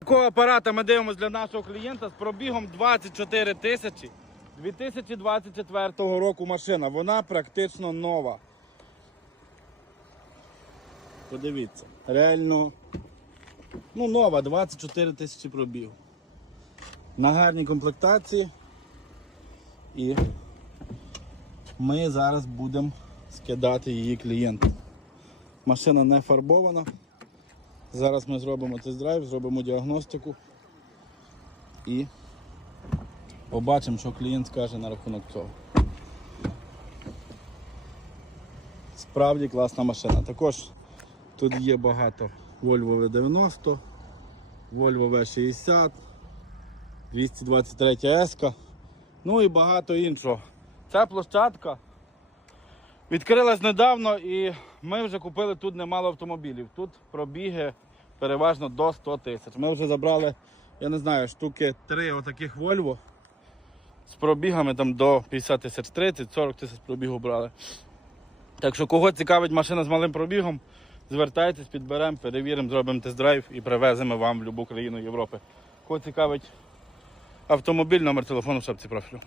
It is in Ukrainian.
Такого апарата ми дивимося для нашого клієнта з пробігом 24 тисячі 2024 року машина. Вона практично нова. Подивіться, реально ну, нова, 24 тисячі пробігу. На гарній комплектації. І ми зараз будемо скидати її клієнту. Машина не фарбована. Зараз ми зробимо тест-драйв, зробимо діагностику і побачимо, що клієнт скаже на рахунок цього. Справді класна машина. Також тут є багато Volvo V90, Volvo V60, 223 S, ну і багато іншого. Ця площадка відкрилась недавно і ми вже купили тут немало автомобілів. Тут пробіги переважно до 100 тисяч. Ми вже забрали, я не знаю, штуки 3 отаких Volvo з пробігами там до 50 тисяч 30-40 тисяч пробігу брали. Так що кого цікавить машина з малим пробігом, звертайтесь, підберемо, перевіримо, зробимо тест-драйв і привеземо вам в будь-яку країну Європи. Кого цікавить автомобіль, номер телефону в шапці профілю.